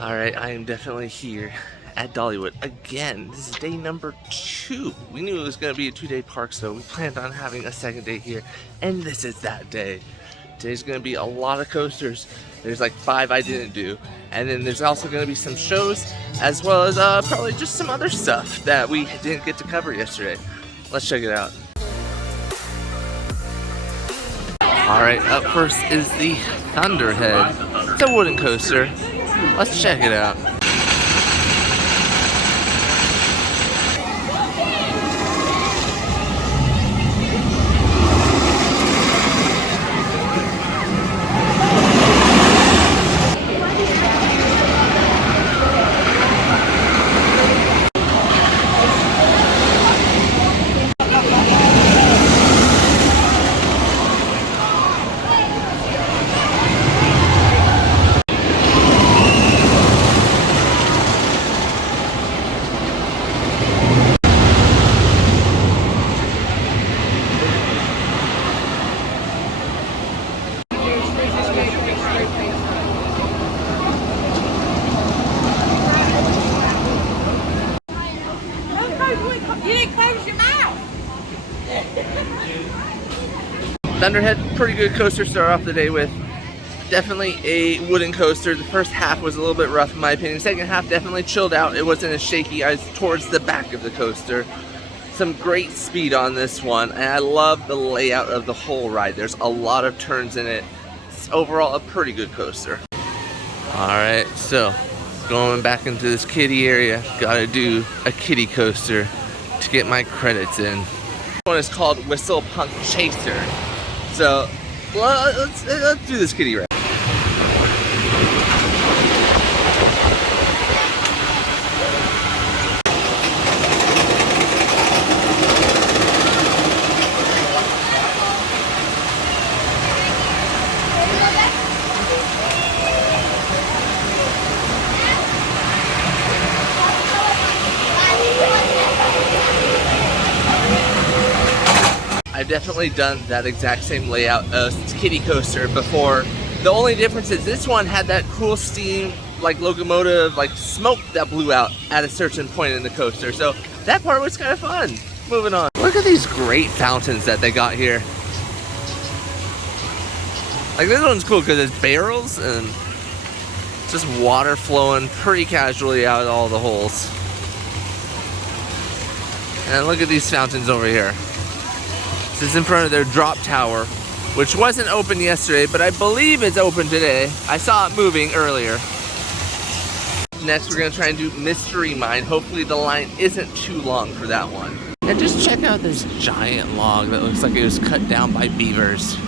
Alright, I am definitely here at Dollywood again. This is day number 2. We knew it was going to be a 2-day park, so we planned on having a second day here, and this is that day. Today's going to be a lot of coasters. There's like 5 I didn't do, and then there's also going to be some shows, as well as probably just some other stuff that we didn't get to cover yesterday. Let's check it out. Alright, up first is the Thunderhead. It's a wooden coaster. Let's check it out. Thunderhead, pretty good coaster to start off the day with. Definitely a wooden coaster. The first half was a little bit rough in my opinion. Second half definitely chilled out. It wasn't as shaky. I was towards the back of the coaster. Some great speed on this one, and I love the layout of the whole ride. There's a lot of turns in it. It's overall a pretty good coaster. Alright, so going back into this kiddie area, gotta do a kiddie coaster to get my credits in. This one is called Whistle Punk Chaser. So let's do this kiddie ride. I've definitely done that exact same layout of kiddie coaster before. The only difference is this one had that cool steam, like locomotive, like smoke that blew out at a certain point in the coaster. So that part was kind of fun. Moving on. Look at these great fountains that they got here. Like this one's cool because it's barrels and just water flowing pretty casually out of all the holes. And look at these fountains over here. This is in front of their drop tower, which wasn't open yesterday, but I believe it's open today. I saw it moving earlier. Next, we're gonna try and do Mystery Mine. Hopefully the line isn't too long for that one. And just check out this giant log that looks like it was cut down by beavers.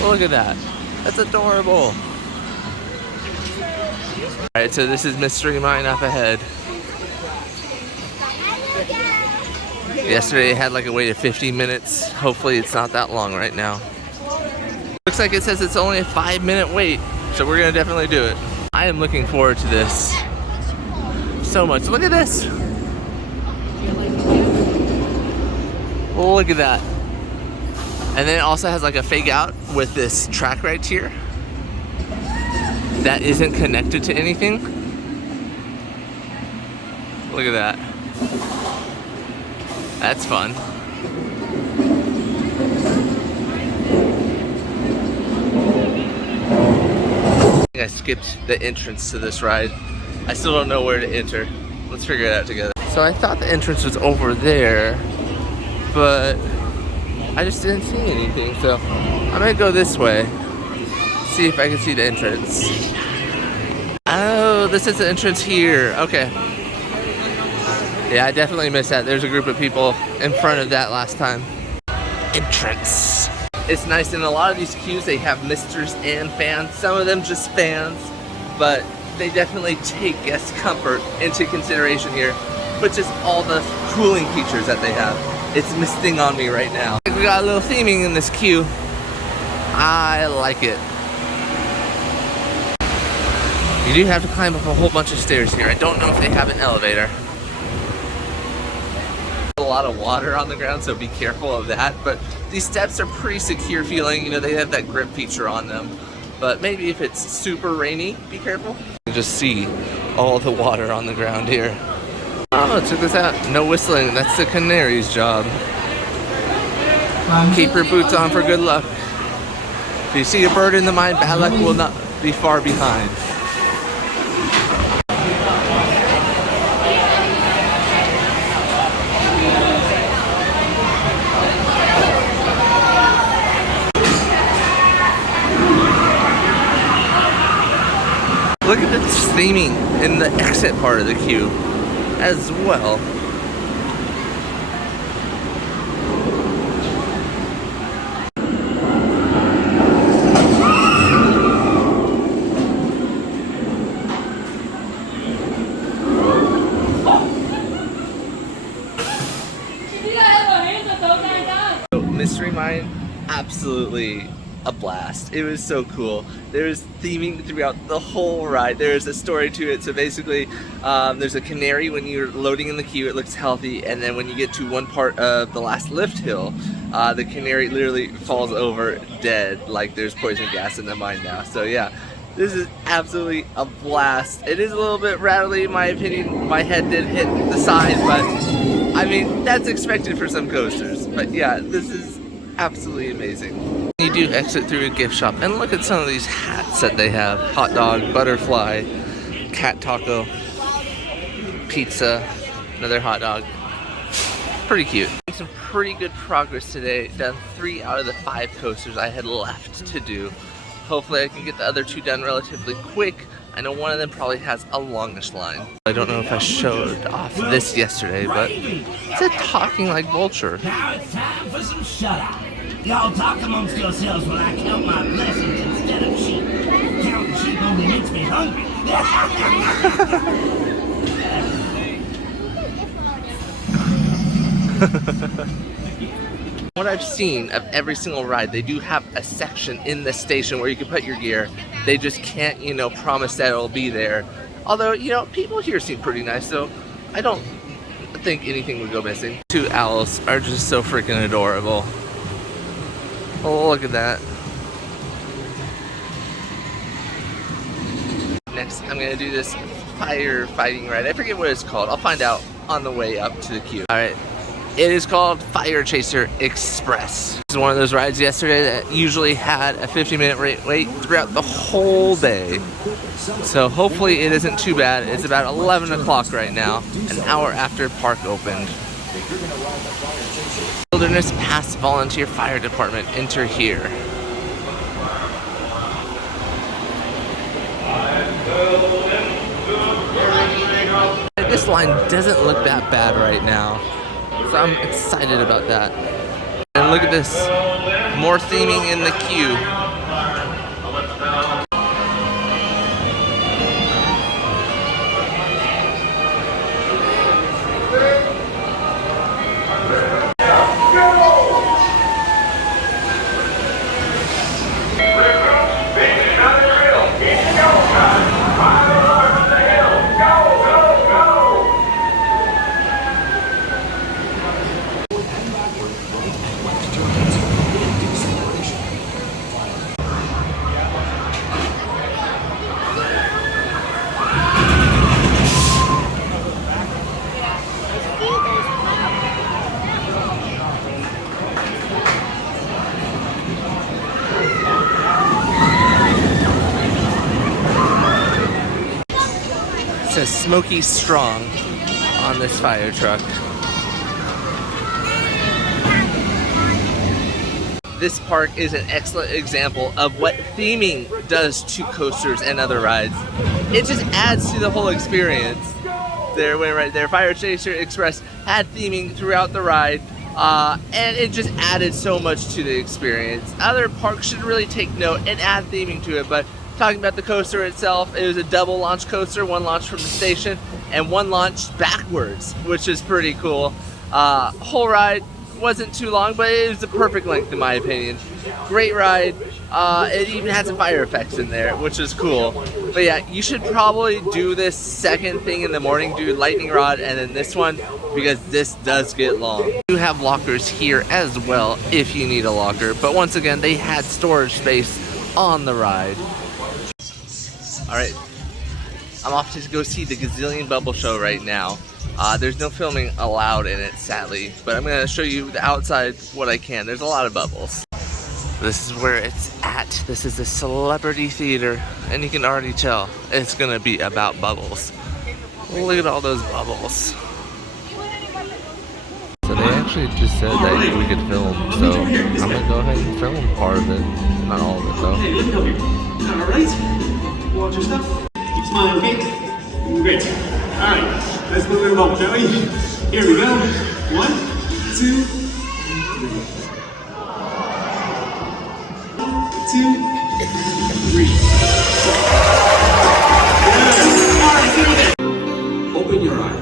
Look at that. That's adorable. All right, so this is Mystery Mine up ahead. Yesterday it had like a wait of 15 minutes. Hopefully it's not that long right now. Looks like it says it's only a 5-minute wait, so we're gonna definitely do it. I am looking forward to this so much. Look at this. Look at that. And then it also has like a fake out with this track right here that isn't connected to anything. Look at that. That's fun. I skipped the entrance to this ride. I still don't know where to enter. Let's figure it out together. So I thought the entrance was over there, but I just didn't see anything. So I'm gonna go this way, see if I can see the entrance. Oh, this is the entrance here. Okay. Yeah, I definitely missed that. There's a group of people in front of that last time. Entrance. It's nice. In a lot of these queues, they have misters and fans. Some of them just fans, but they definitely take guest comfort into consideration here, but just all the cooling features that they have. It's misting on me right now. We got a little theming in this queue. I like it. You do have to climb up a whole bunch of stairs here. I don't know if they have an elevator. A lot of water on the ground, so be careful of that, but these steps are pretty secure feeling. You know, they have that grip feature on them. but maybe if it's super rainy, be careful. You just see all the water on the ground here. Oh, check this out. No whistling. That's the canary's job. Keep your boots on for good luck. If you see a bird in the mine, bad luck will not be far behind. Look at this theming in the exit part of the queue as well. Mystery Mine, absolutely a blast. It was so cool. There's theming throughout the whole ride. There's a story to it. So basically, there's a canary when you're loading in the queue. It looks healthy, and then when you get to one part of the last lift hill, the canary literally falls over dead, like there's poison gas in the mine now. So yeah, this is absolutely a blast. It is a little bit rattly in my opinion. My head did hit the side, but I mean, that's expected for some coasters. But yeah, this is absolutely amazing. You do exit through a gift shop, and look at some of these hats that they have. Hot dog, butterfly, cat taco, pizza, another hot dog. Pretty cute. Some pretty good progress today. Done 3 out of the 5 coasters I had left to do. Hopefully I can get the other 2 done relatively quick. I know one of them probably has a longish line. I don't know if I showed off this yesterday, but it's a talking like vulture. Now it's time for some shut-eye. Y'all talk amongst yourselves when I count my blessings instead of sheep. Counting sheep only makes me hungry. What I've seen of every single ride, they do have a section in the station where you can put your gear. They just can't, you know, promise that it'll be there. Although, you know, people here seem pretty nice, so I don't think anything would go missing. 2 owls are just so freaking adorable. Oh, look at that. Next, I'm gonna do this firefighting ride. I forget what it's called. I'll find out on the way up to the queue. All right. It is called Fire Chaser Express. This is one of those rides yesterday that usually had a 50-minute wait throughout the whole day. So hopefully it isn't too bad. It's about 11 o'clock right now, an hour after park opened. Wilderness Pass Volunteer Fire Department, enter here. This line doesn't look that bad right now. So I'm excited about that. And look at this, more theming in the queue. It says Smoky Strong on this fire truck. This park is an excellent example of what theming does to coasters and other rides. It just adds to the whole experience. There, went right there. Fire Chaser Express had theming throughout the ride, and it just added so much to the experience. Other parks should really take note and add theming to it, but talking about the coaster itself, it was a double launch coaster, one launch from the station and one launched backwards, which is pretty cool. Whole ride wasn't too long, but it was the perfect length in my opinion. Great ride. It even had some fire effects in there, which is cool. But yeah, you should probably do this second thing in the morning, do lightning rod and then this one, because this does get long. You have lockers here as well if you need a locker, but once again, they had storage space on the ride. Alright, I'm off to go see the Gazillion Bubble Show right now. There's no filming allowed in it, sadly, but I'm going to show you the outside what I can. There's a lot of bubbles. This is where it's at. This is a celebrity theater, and you can already tell it's going to be about bubbles. Look at all those bubbles. So they actually just said that we could film, so I'm going to go ahead and film part of it. Not all of it, though. Hey, look over. Alright. Watch your stuff. Keep smiling, okay? Great. Alright, let's move it along, shall we? Here we go. 1, 2, 2, 3. Alright, sit there. Open your eyes.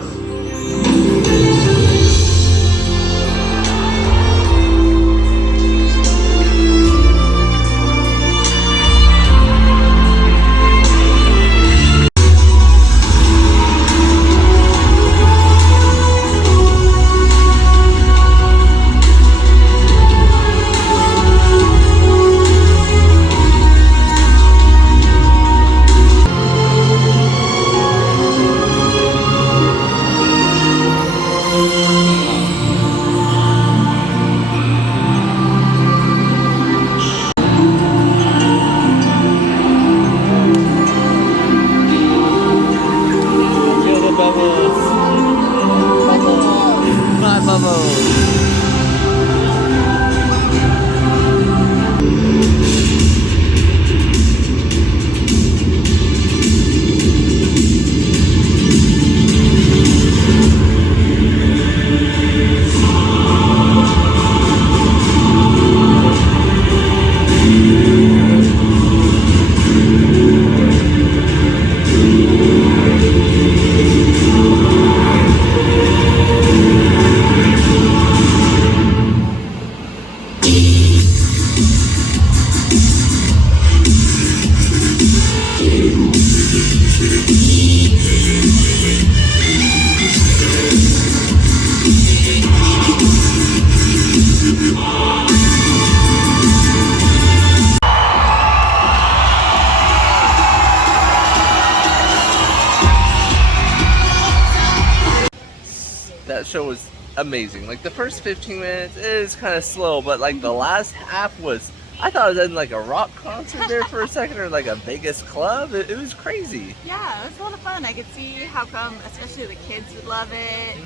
That show was amazing. Like the first 15 minutes is kind of slow, but like the last half was, I thought it was in like a rock concert there for a second, or like a Vegas club. It was crazy. Yeah, it was a lot of fun. I could see how come, especially the kids would love it,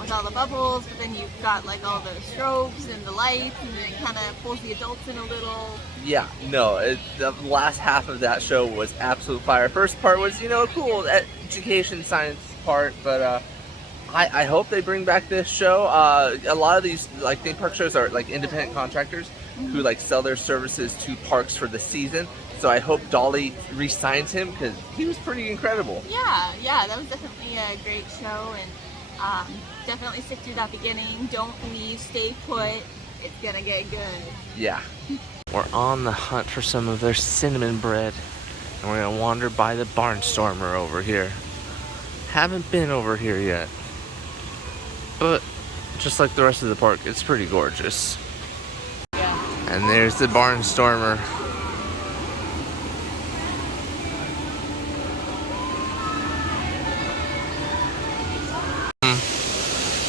with all the bubbles, but then you've got like all the strobes and the lights, and then it kind of pulls the adults in a little. Yeah, no, the last half of that show was absolute fire. First part was, you know, cool education science part, but I hope they bring back this show. A lot of these like theme park shows are like independent contractors who like sell their services to parks for the season. So I hope Dolly re-signs him because he was pretty incredible. Yeah, that was definitely a great show, and definitely stick through that beginning. Don't leave, stay put. It's gonna get good. Yeah. We're on the hunt for some of their cinnamon bread, and we're gonna wander by the Barnstormer over here. Haven't been over here yet, but just like the rest of the park, it's pretty gorgeous. Yeah. And there's the Barnstormer.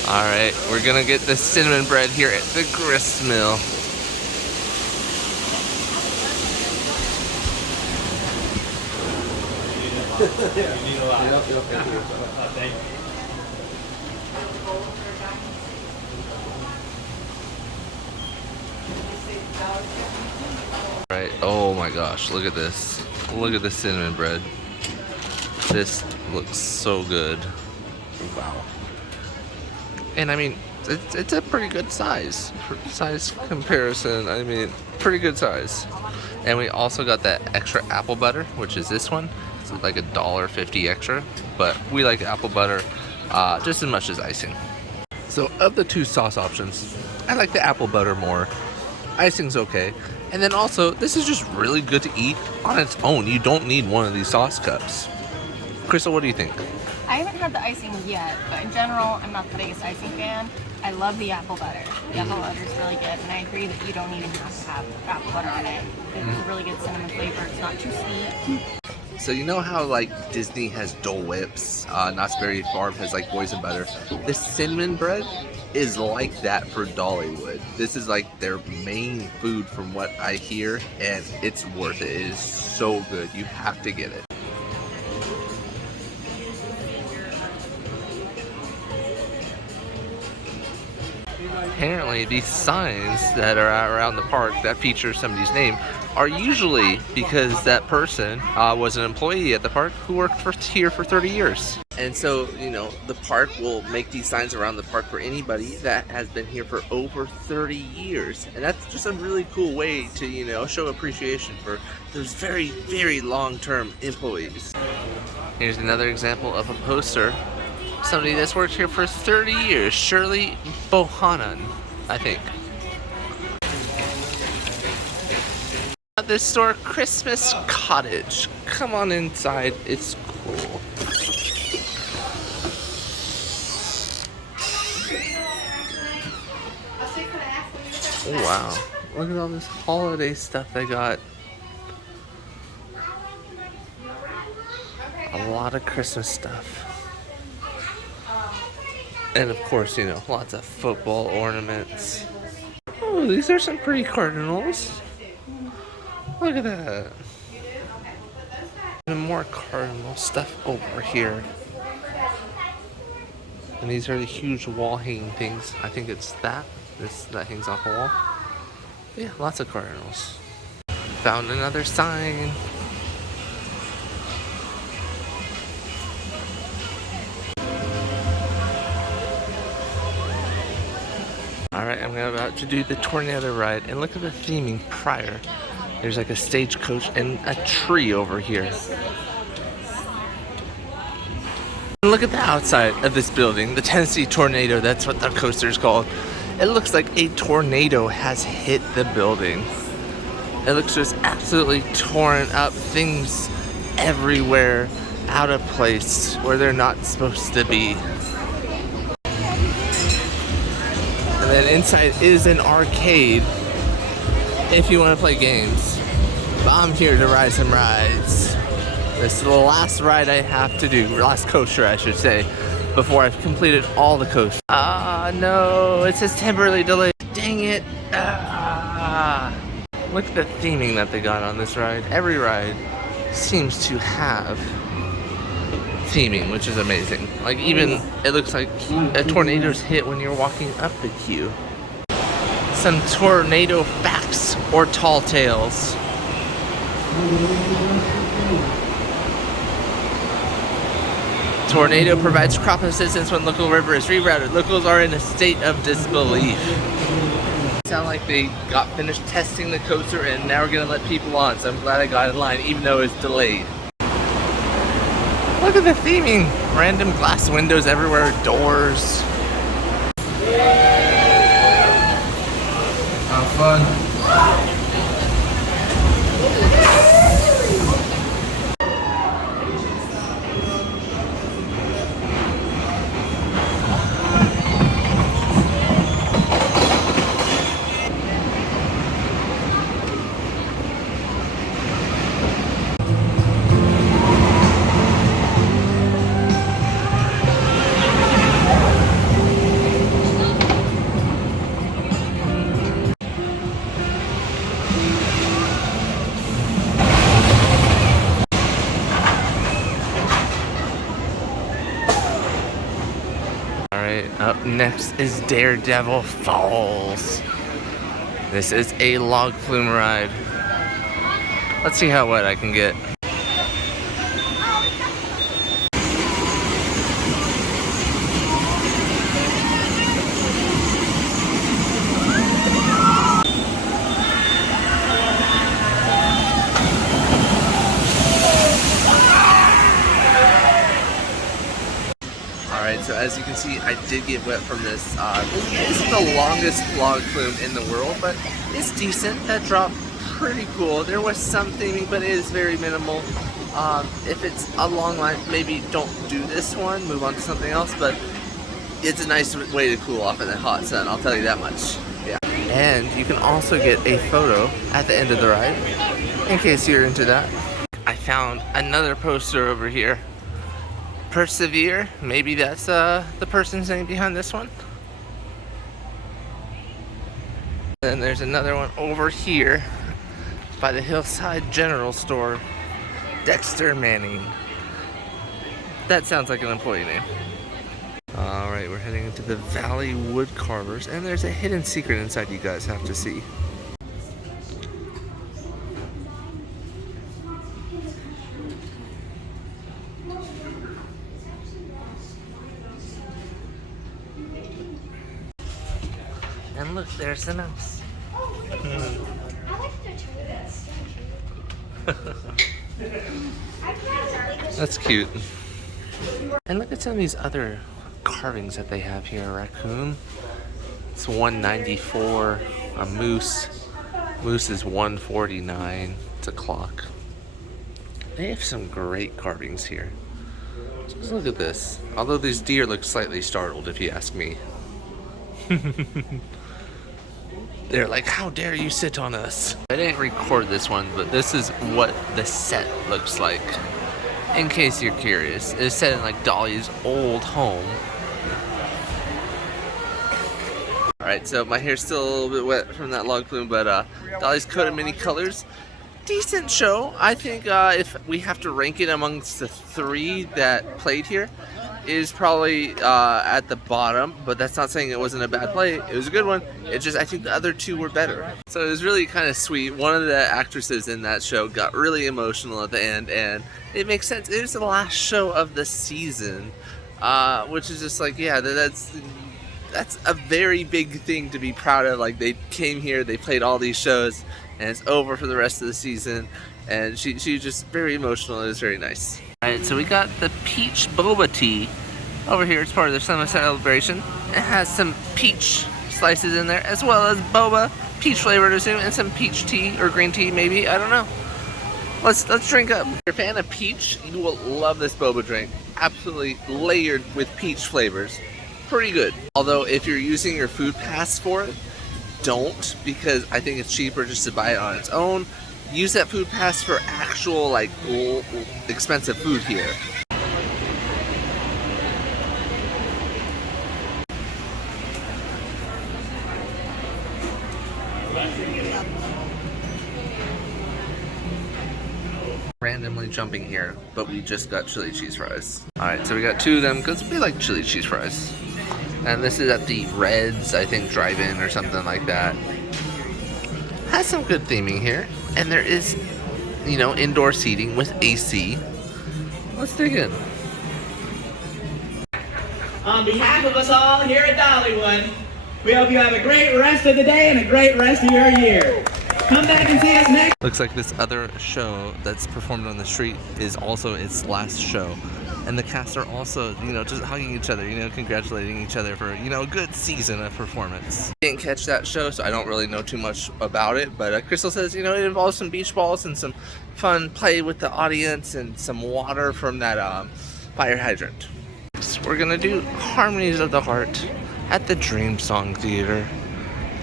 Alright, we're gonna get the cinnamon bread here at the grist mill. Right, oh my gosh, look at this. Look at the cinnamon bread. This looks so good. Wow. And I mean, it's a pretty good size. Size comparison, I mean, pretty good size. And we also got that extra apple butter, which is this one. It's like $1.50 extra, but we like apple butter just as much as icing. So of the two sauce options, I like the apple butter more. Icing's okay. And then also, this is just really good to eat on its own. You don't need one of these sauce cups. Crystal, what do you think? I haven't had the icing yet, but in general, I'm not the biggest icing fan. I love the apple butter. The apple butter is really good, and I agree that you don't even have to have apple butter on it. It's a really good cinnamon flavor. It's not too sweet. So you know how like Disney has Dole Whips, Knott's Berry Farm has like boysen butter. This cinnamon bread is like that for Dollywood. This is like their main food from what I hear, and it's worth it. It is so good. You have to get it. Apparently these signs that are around the park that feature somebody's name are usually because that person was an employee at the park who worked here for 30 years. And so, you know, the park will make these signs around the park for anybody that has been here for over 30 years. And that's just a really cool way to, you know, show appreciation for those very, very long-term employees. Here's another example of a poster. Somebody that's worked here for 30 years, Shirley Bohannon, I think. At this store, Christmas Cottage. Come on inside, it's cool. Oh wow, look at all this holiday stuff they got. A lot of Christmas stuff. And of course, you know, lots of football ornaments. Oh, these are some pretty cardinals. Look at that. And more cardinal stuff over here. And these are the huge wall hanging things. I think it's that hangs off a wall. Yeah, lots of cardinals. Found another sign. Alright, I'm about to do the tornado ride, and look at the theming prior. There's like a stagecoach and a tree over here. And look at the outside of this building, the Tennessee Tornado, that's what the coaster's called. It looks like a tornado has hit the building. It looks just absolutely torn up, things everywhere, out of place, where they're not supposed to be. And then inside is an arcade if you want to play games. But I'm here to ride some rides. This is the last ride I have to do, last coaster I should say, before I've completed all the coasters. Ah, no, it says temporarily delayed. Dang it. Ah. Look at the theming that they got on this ride. Every ride seems to have theming, which is amazing. Like even, it looks like a tornado's hit when you're walking up the queue. Some tornado facts or tall tales. Tornado provides crop assistance when local river is rerouted. Locals are in a state of disbelief. Sound like they got finished testing the coaster and now we're gonna let people on, so I'm glad I got in line even though it's delayed. Look at the theming! Random glass windows everywhere, doors. Have fun. Up next is Daredevil Falls. This is a log flume ride. Let's see how wet I can get. So as you can see, I did get wet from this. This isn't the longest log flume in the world, but it's decent. That drop, pretty cool. There was some theming, but it is very minimal. If it's a long line, maybe don't do this one, move on to something else. But it's a nice way to cool off in the hot sun, I'll tell you that much. Yeah. And you can also get a photo at the end of the ride, in case you're into that. I found another poster over here. Persevere, maybe that's the person's name behind this one. Then there's another one over here by the Hillside General Store. Dexter Manning. That sounds like an employee name. Alright, we're heading into the Valley Wood Carvers, and there's a hidden secret inside you guys have to see. And look, there's the mouse. That's cute. And look at some of these other carvings that they have here. A raccoon. It's $194. A moose. Moose is $149. It's a clock. They have some great carvings here. Just look at this. Although these deer look slightly startled, if you ask me. They're like, how dare you sit on us? I didn't record this one, but this is what the set looks like. In case you're curious, it's set in like Dolly's old home. Alright, so my hair's still a little bit wet from that log flume, but Dolly's Coat of Many Colors. Decent show. I think if we have to rank it amongst the 3 that played here, is probably at the bottom, but that's not saying it wasn't a bad play. It was a good one. It just, I think the other 2 were better. So it was really kind of sweet. One of the actresses in that show got really emotional at the end, and it makes sense. It was the last show of the season, which is just like, yeah, that's a very big thing to be proud of. Like, they came here, they played all these shows, and it's over for the rest of the season. And she was just very emotional. It was very nice. Alright, so we got the peach boba tea over here. It's part of their summer celebration. It has some peach slices in there, as well as boba, peach flavored, I assume, and some peach tea or green tea, maybe. I don't know. Let's drink up. If you're a fan of peach, you will love this boba drink. Absolutely layered with peach flavors. Pretty good. Although if you're using your food pass for it, don't, because I think it's cheaper just to buy it on its own. Use that food pass for actual, like, expensive food here. Randomly jumping here, but we just got chili cheese fries. Alright, so we got 2 of them because we like chili cheese fries. And this is at the Reds, I think, drive-in or something like that. Has some good theming here. And there is, you know, indoor seating with AC. Let's dig in. On behalf of us all here at Dollywood, we hope you have a great rest of the day and a great rest of your year. Come back and see us next. Looks like this other show that's performed on the street is also its last show. And the cast are also, you know, just hugging each other, you know, congratulating each other for, you know, a good season of performance. Didn't catch that show, so I don't really know too much about it, but Crystal says, you know, it involves some beach balls and some fun play with the audience and some water from that fire hydrant. So we're gonna do Harmonies of the Heart at the Dream Song Theater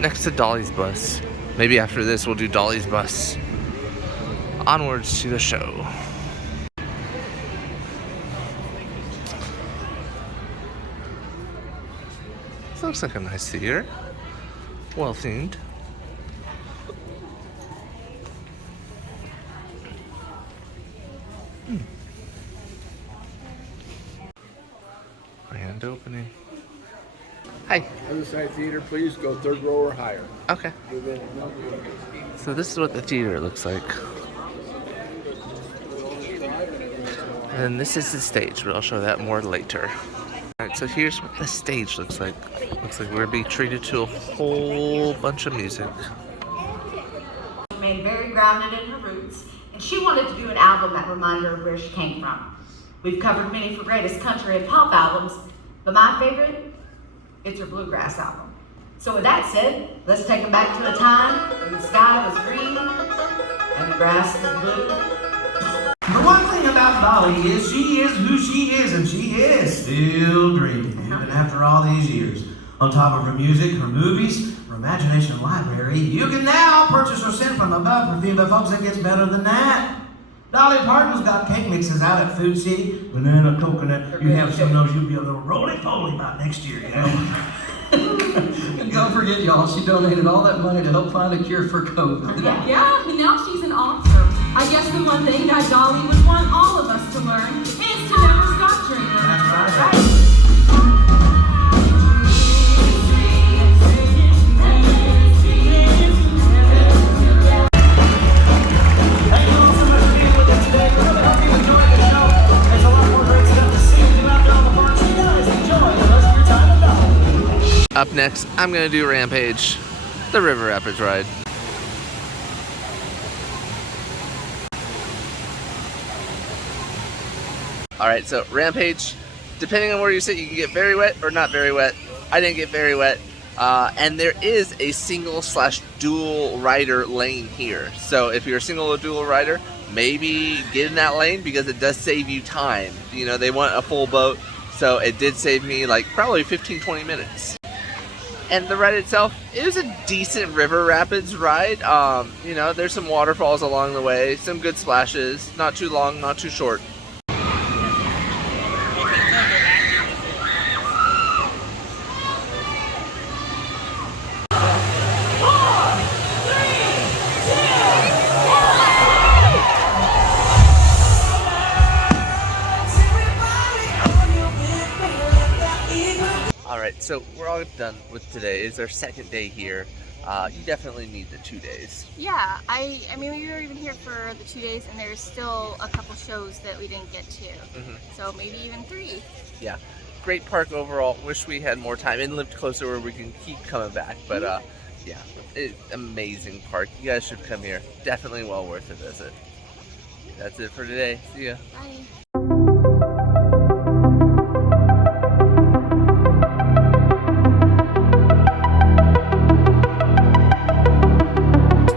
next to Dolly's Bus. Maybe after this we'll do Dolly's Bus. Onwards to the show. This looks like a nice theater. Well themed. Grand opening. Hi. Other side theater, please go 3rd row or higher. Okay. So this is what the theater looks like. And this is the stage, but I'll show that more later. Alright, so here's what the stage looks like. Looks like we're gonna be treated to a whole bunch of music. Remained very grounded in her roots, and she wanted to do an album that reminded her of where she came from. We've covered many for greatest country and pop albums, but my favorite, it's her bluegrass album. So with that said, let's take them back to a time when the sky was green and the grass was blue. The one thing about about Dolly is she is who she is, and she is still dreaming, even after all these years. On top of her music, her movies, her imagination library, you can now purchase or send from above perfume, but folks, it gets better than that. Dolly Parton's got cake mixes out at Food City. Banana, coconut. You have some of those, you'll be a little roly-poly by next year, you know? And don't forget, y'all, she donated all that money to help find a cure for COVID. Yeah, and now she's an author. I guess the one thing that Dolly would want all of us to learn is to never stop dreaming. That's right. Right? Up next, I'm gonna do Rampage, the River Rapids ride. Alright, so Rampage, depending on where you sit, you can get very wet or not very wet. I didn't get very wet. And there is a single/dual rider lane here. So if you're a single or dual rider, maybe get in that lane because it does save you time. You know, they want a full boat, so it did save me like probably 15-20 minutes. And the ride itself, it was a decent river rapids ride. You know, there's some waterfalls along the way, some good splashes, not too long, not too short. Alright, so we're all done with today. It's our second day here. You definitely need the 2 days. Yeah, I mean, we were even here for the 2 days, and there's still a couple shows that we didn't get to. So maybe even 3. Yeah, great park overall. Wish we had more time and lived closer where we can keep coming back. But yeah, amazing park. You guys should come here. Definitely well worth a visit. That's it for today. See ya. Bye.